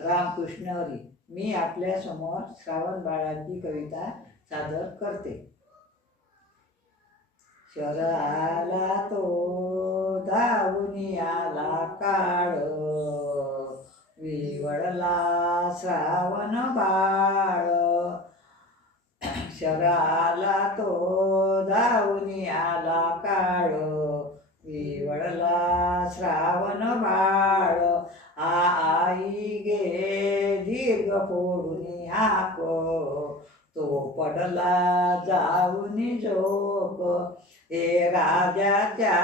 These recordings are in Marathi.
रामकृष्ण हरी. मी आपल्यासमोर श्रावण बाळाची कविता सादर करते. शर आला तो धावून आला काळ. विवडला श्रावण बाळ. शर आला तो धावून आला काळ. विवडला श्रावण बाळ. दीर्घ फोडून आप तो पडला जाऊन झोप. हे राजाच्या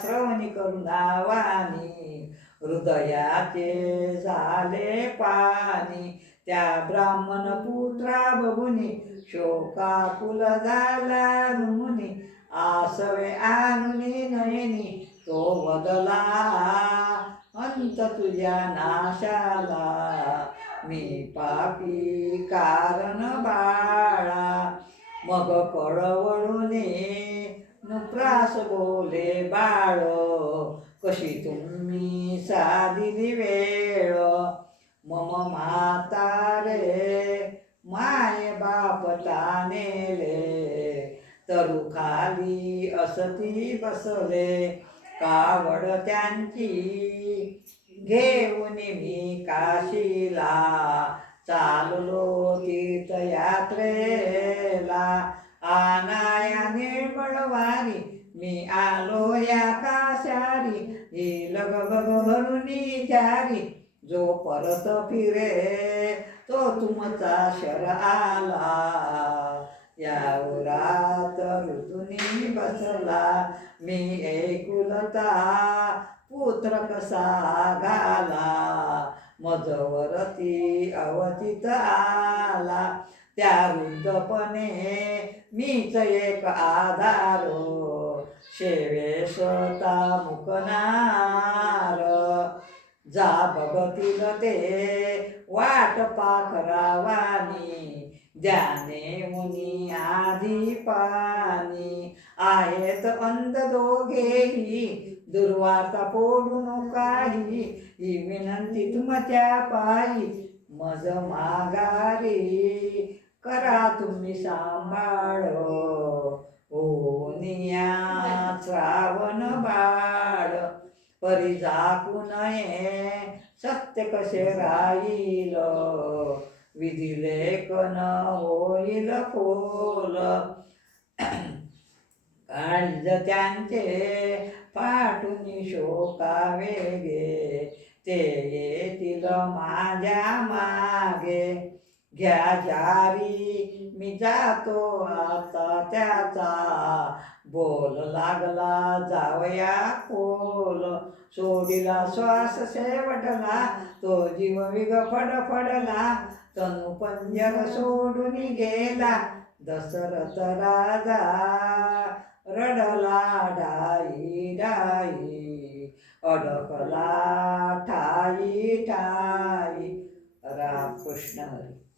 श्रवणी आवानी हृदयाचे झाले पाणी त्या ब्राह्मण पुत्रा बघुनी शोकाकुल झाला रुमुनी. आसवे आणुनी नयनी तो बदला अंत तुझ्या नाशाला. मी पापी कारण बाळा. मग कळवळूने नुप्रास बोले बाळ. कशी तुम्ही साधिली वेळ. मम माता रे माय बाप तानेले. तरु खाली असती बसले. कावड त्यांची घेऊन मी काशीला चाललो तीर्थयात्रेला. आनाया निर्मळ वारी मी आलो या काशारी ही लगबग भरून चारी जो परत फिरे तो तुमचा शर आला. या उरात ऋतुनी बसला. मी एकुलता पुत्र कसा घाला? मजवरती अवतीत आला. त्या वृद्धपणे मीच एक आधारो. शेवे स्वता मुकना. जा भगतील ते वाट पाखरावानी ज्याने मुनी आधी पाणी. आहेत अंध दोघेही दुर्वार्ता पोडू नकाही ही विनंती तुमच्या पायी मज माघारी. करा तुम्ही सांभाळ परी जाकू नये सत्य कसे राहील विधी लेखन होईल खोल. काळीज त्यांचे पाठून शोकावे गे ते येतील माझ्या मागे. घ्या जारी मी जातो आता त्याचा बोल लागला जावया खोल. सोडीला श्वास शेवटला तो जीव विग फडफडला. तनु पंजर सोडून गेला दशरथ राजा. रडला डाई डाई अडकला ठाई ठाई. रामकृष्ण हरी.